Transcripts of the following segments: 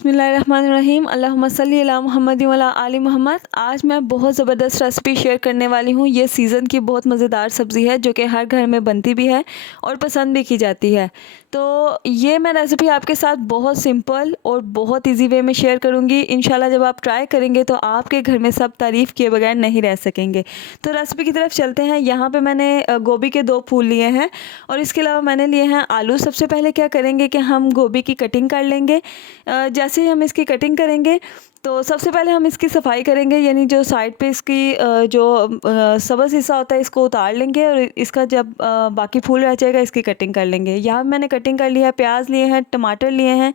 बिस्मिल्लाहिर्रहमानिर्रहीम अल्लाहुम्मा सल्ली अला मुहम्मद व अला आलि मोहम्मद। आज मैं बहुत ज़बरदस्त रेसिपी शेयर करने वाली हूँ। ये सीज़न की बहुत मज़ेदार सब्ज़ी है जो कि हर घर में बनती भी है और पसंद भी की जाती है। तो ये मैं रेसिपी आपके साथ बहुत सिंपल और बहुत इजी वे में शेयर करूँगी। इंशाल्लाह जब आप ट्राई करेंगे तो आपके घर में सब तारीफ़ किए बगैर नहीं रह सकेंगे। तो रेसिपी की तरफ चलते हैं। यहाँ पे मैंने गोभी के 2 फूल लिए हैं और इसके अलावा मैंने लिए हैं आलू। सबसे पहले क्या करेंगे कि हम गोभी की कटिंग कर लेंगे। जैसे ही हम इसकी कटिंग करेंगे तो सबसे पहले हम इसकी सफाई करेंगे, यानी जो साइड पे इसकी सब्ज़ हिस्सा होता है इसको उतार लेंगे और इसका जब बाकी फूल रह जाएगा इसकी कटिंग कर लेंगे। यहाँ मैंने कटिंग कर लिया है, प्याज लिए हैं, टमाटर लिए हैं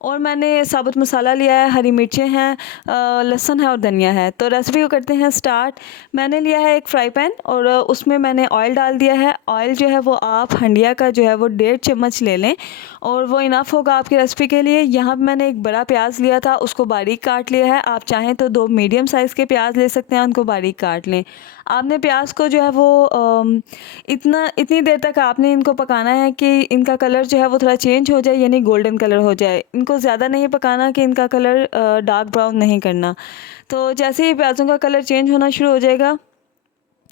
और मैंने साबुत मसाला लिया है, हरी मिर्चें हैं, लहसुन है और धनिया है। तो रेसिपी को करते हैं स्टार्ट। मैंने लिया है एक फ्राई पैन और उसमें मैंने ऑयल डाल दिया है। ऑयल जो है वो आप हंडिया का जो है वो 1.5 चम्मच ले लें और वो इनफ होगा आपकी रेसिपी के लिए। यहाँ पे मैंने एक बड़ा प्याज लिया था, उसको बारीक काट लिया है। आप चाहें तो 2 मीडियम साइज़ के प्याज ले सकते हैं, उनको बारीक काट लें। आपने प्याज को जो है वो इतनी देर तक आपने इनको पकाना है कि इनका कलर जो है वो थोड़ा चेंज हो जाए, यानी गोल्डन कलर हो जाए। इनको ज़्यादा नहीं पकाना कि इनका कलर डार्क ब्राउन नहीं करना। तो जैसे ही प्याज़ों का कलर चेंज होना शुरू हो जाएगा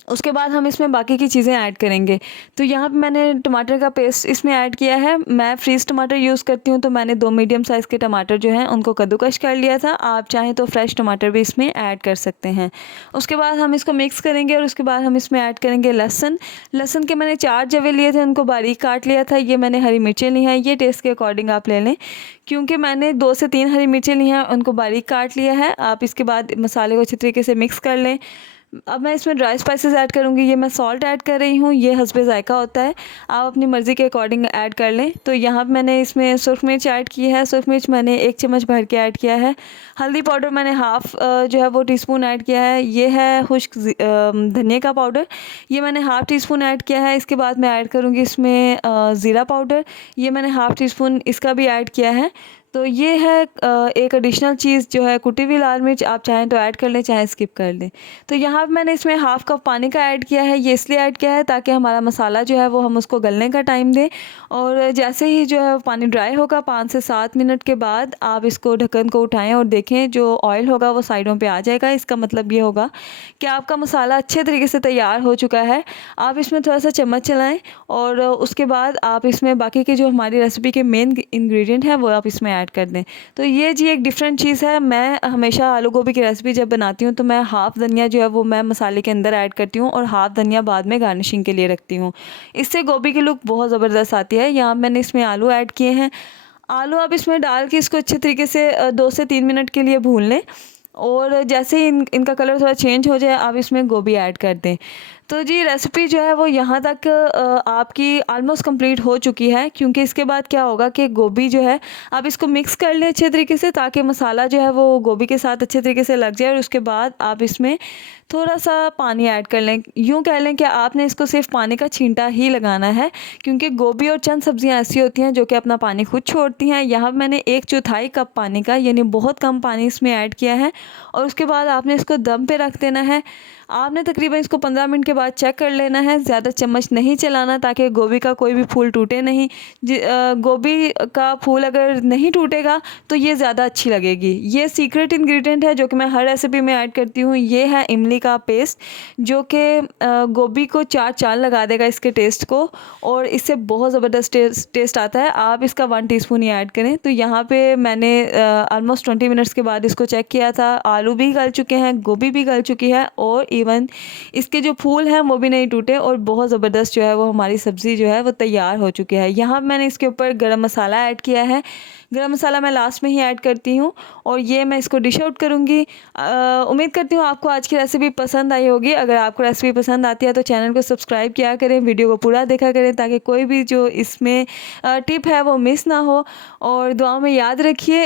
उसके बाद हम इसमें बाकी की चीज़ें ऐड करेंगे। तो यहाँ पे मैंने टमाटर का पेस्ट इसमें ऐड किया है। मैं फ्रीज़ टमाटर यूज़ करती हूँ तो मैंने 2 मीडियम साइज़ के टमाटर जो हैं उनको कद्दूकश कर लिया था। आप चाहें तो फ्रेश टमाटर भी इसमें ऐड कर सकते हैं। उसके बाद हम इसको मिक्स करेंगे और उसके बाद हम इसमें ऐड करेंगे लहसुन। लहसुन के मैंने 4 जवे लिए थे, उनको बारीक काट लिया था। ये मैंने हरी मिर्चें ली हैं, ये टेस्ट के अकॉर्डिंग आप ले लें। क्योंकि मैंने 2 से 3 हरी मिर्चें ली हैं, उनको बारीक काट लिया है। आप इसके बाद मसाले को अच्छी तरीके से मिक्स कर लें। अब मैं इसमें ड्राई स्पाइसेस ऐड करूँगी। ये मैं सॉल्ट ऐड कर रही हूँ, ये हस्बे ज़ायका होता है, आप अपनी मर्ज़ी के अकॉर्डिंग ऐड कर लें। तो यहाँ पे मैंने इसमें सुरख मिर्च ऐड की है। सुरख मिर्च मैंने 1 चम्मच भर के ऐड किया है। हल्दी पाउडर मैंने हाफ़ जो है वो टीस्पून ऐड किया है। ये है खुश्क धनिया का पाउडर, ये मैंने हाफ़ टी-स्पून ऐड किया है। इसके बाद मैं ऐड करूँगी इसमें ज़ीरा पाउडर, ये मैंने हाफ़ टी-स्पून इसका भी ऐड किया है। तो ये है एक एडिशनल चीज़ जो है कुटी हुई लाल मिर्च, आप चाहें तो ऐड कर लें, चाहे स्किप कर लें। तो यहाँ पे मैंने इसमें हाफ़ कप पानी का ऐड किया है। ये इसलिए ऐड किया है ताकि हमारा मसाला जो है वो हम उसको गलने का टाइम दें। और जैसे ही जो है पानी ड्राई होगा 5 से 7 मिनट के बाद आप इसको ढक्कन को उठाएं और देखें जो ऑयल होगा वो साइडों पे आ जाएगा। इसका मतलब ये होगा कि आपका मसाला अच्छे तरीके से तैयार हो चुका है। आप इसमें थोड़ा सा चम्मच चलाएँ और उसके बाद आप इसमें बाकी के जो हमारी रेसिपी के मेन इंग्रेडिएंट हैं वो आप इसमें ऐड कर दें। तो ये जी एक डिफरेंट चीज़ है। मैं हमेशा आलू गोभी की रेसिपी जब बनाती हूँ तो मैं हाफ़ धनिया जो है वो मैं मसाले के अंदर ऐड करती हूँ और हाफ़ धनिया बाद में गार्निशिंग के लिए रखती हूँ। इससे गोभी की लुक बहुत ज़बरदस्त आती है। यहाँ मैंने इसमें आलू ऐड किए हैं। आलू आप इसमें डाल के इसको अच्छे तरीके से 2 से 3 मिनट के लिए भून लें और जैसे ही इनका कलर थोड़ा चेंज हो जाए आप इसमें गोभी ऐड कर दें। तो जी रेसिपी जो है वो यहाँ तक आपकी ऑलमोस्ट कंप्लीट हो चुकी है। क्योंकि इसके बाद क्या होगा कि गोभी जो है आप इसको मिक्स कर लें अच्छे तरीके से ताकि मसाला जो है वो गोभी के साथ अच्छे तरीके से लग जाए। और उसके बाद आप इसमें थोड़ा सा पानी ऐड कर लें। यूँ कह लें कि आपने इसको सिर्फ पानी का छींटा ही लगाना है, क्योंकि गोभी और चंद सब्जियां ऐसी होती हैं जो कि अपना पानी खुद छोड़ती हैं। यहाँ मैंने 1/4 कप पानी का, यानी बहुत कम पानी इसमें ऐड किया है। और उसके बाद आपने इसको दम पे रख देना है। आपने तकरीबन इसको 15 मिनट के बाद चेक कर लेना है। ज़्यादा चम्मच नहीं चलाना ताकि गोभी का कोई भी फूल टूटे नहीं। गोभी का फूल अगर नहीं टूटेगा तो ये ज़्यादा अच्छी लगेगी। ये सीक्रेट इंग्रेडिएंट है जो कि मैं हर रेसिपी में ऐड करती हूँ। ये है इमली का पेस्ट जो कि गोभी को 4 चाँद लगा देगा इसके टेस्ट को और इससे बहुत ज़बरदस्त टेस्ट आता है। आप इसका 1 टीस्पून ही ऐड करें। तो यहाँ पे मैंने ऑलमोस्ट 20 मिनट्स के बाद इसको चेक किया था। आलू भी गल चुके हैं, गोभी भी गल चुकी है और इवन इसके जो फूल हैं वो भी नहीं टूटे और बहुत ज़बरदस्त जो है वो हमारी सब्ज़ी जो है वो तैयार हो चुकी है। यहाँ मैंने इसके ऊपर गरम मसाला ऐड किया है। गरम मसाला मैं लास्ट में ही ऐड करती हूँ और ये मैं इसको डिश आउट करूँगी। उम्मीद करती हूँ आपको आज की रेसिपी पसंद आई होगी। अगर आपको रेसिपी पसंद आती है तो चैनल को सब्सक्राइब किया करें, वीडियो को पूरा देखा करें ताकि कोई भी जो इसमें टिप है वो मिस ना हो। और दुआओं में याद रखिए।